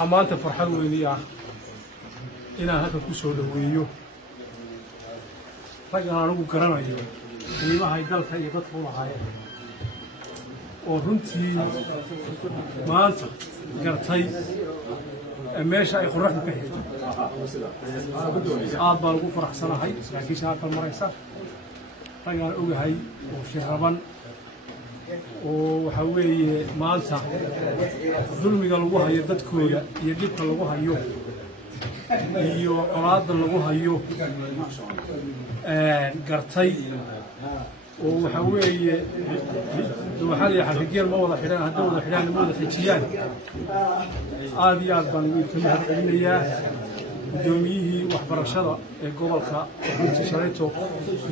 وحمانته فرحة وينيا إنا هذا كوسو دويو رجع أنا أقول كرنا يجوا اللي ما هاي دل خير يبطل هاي ورنتي ما أنت قرتي ماشي يخرج بكه بالغو فرح سنة هاي لكن شهر المريسة رجع أقول هاي وشهربان وحوي ما أنت ظلمي قالوا هاي دتكويا يجيب قالوا هايو iyo qolaada lagu hayo gartay oo waxa weeye waxa la xaqiiqiyay ma wada xiraan hadda wada xiraan ma wada xijiyaan aad iyo aad baan ugu mahadcelinayaa gudoomiyihii waxbarashada ee gobolka runtii shareeto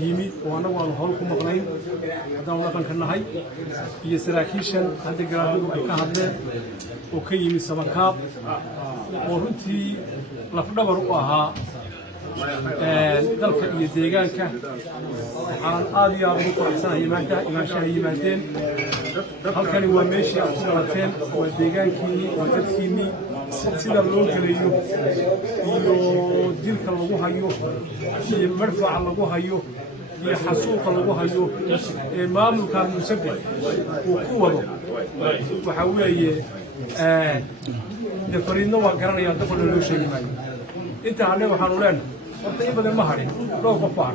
yimid oo anagu aan howl ku maqnayn hadaan dhaqan ka nahay iyo saraakiishan hadda garaadadu ay ka hadleen oo ka yimid sabakaab oo runtii lafdhabar u ahaa dalka iyo deegaanka waxaan aad iyo aad ugu faraxsanahay imaanshaha yimaadeen halkani waa meeshii aad ku dhalateen waa deegaankiinii waa dadkiinii sida loo gelayo iyo dilka lagu hayo iyo marfaca lagu hayo iyo xasuuqa lagu hayo ee maamulka musabix uu ku wado waxa weeye dafariidna waa garanaya dadka loo sheegi maayo inta aan waxaan u leenahay horta in badan ma harin dhowr qof baa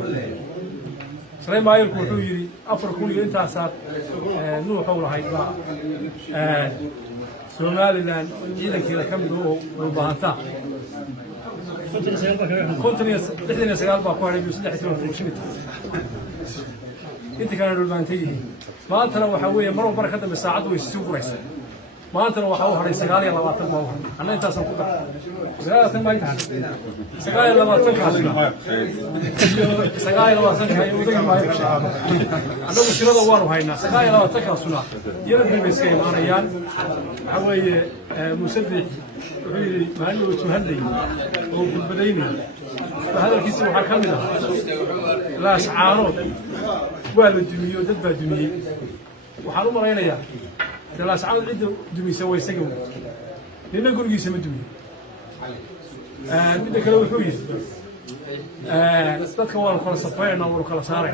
Saleemaayilku wuxuu yiri 4 kun iyo intaasaad nuuxow lahayd baa Somaliland ciidankeeda ka mid oo u baahanta kontinent 69 baa ku haray 3 inta kana loo baahantay maantana waxa weeye mar walba ka dambe saacadu way sii guraysaa maantana waxa uu haray 29 ma wahan anna intaasan ku dhacay 29 ma intaan 29 kaasina 29 kaay uu dhigay anagu tirada waanu haynaa 29 kaasuna yara dibiska imaanayaan waxa weeye musaddiq wuxuu yiri maalin uu hadlay oo gudbadaynay hadalkiisa waxa ka mid ah laas caanood waa la dumiyo dad baa dumiyay waxaan u malaynayaa دلاس عاد عدة دمي سوي سجن لأن أقول جيس مدمي بدك لو كويس استذكر والله خلاص صفينا والله خلاص صارين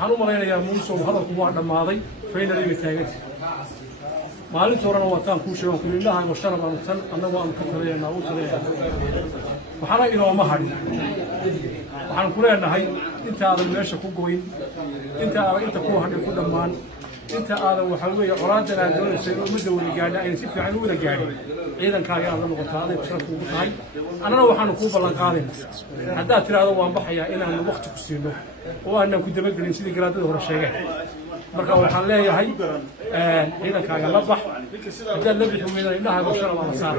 حنو مرينا يا موسى وهذا الأسبوع الماضي فين اللي بتاعت ما عليه تورنا وطن كل شيء وكل الله مشترك أنا وأنا كثرين أنا وكثرين وحنا إلى ما هري وحنا كلنا هاي أنت هذا الماشي كوجوين أنت كوه هذا كل مان أنت هذا وحوي عرادنا دول السيد مدة ورجعنا إن سيف عنو رجعنا إذا كان هذا الوقت هذا بشرف وبطاي أنا وحنا كوب الله قادم حتى ترى هذا وان بحيا إن أنا وقت كسينه وأنا كنت بقول إن سيد جراد هو الشيء مركب وحنا لا هاي إذا كان الله بح هذا اللي بيحمينا إنها بشرف الله صار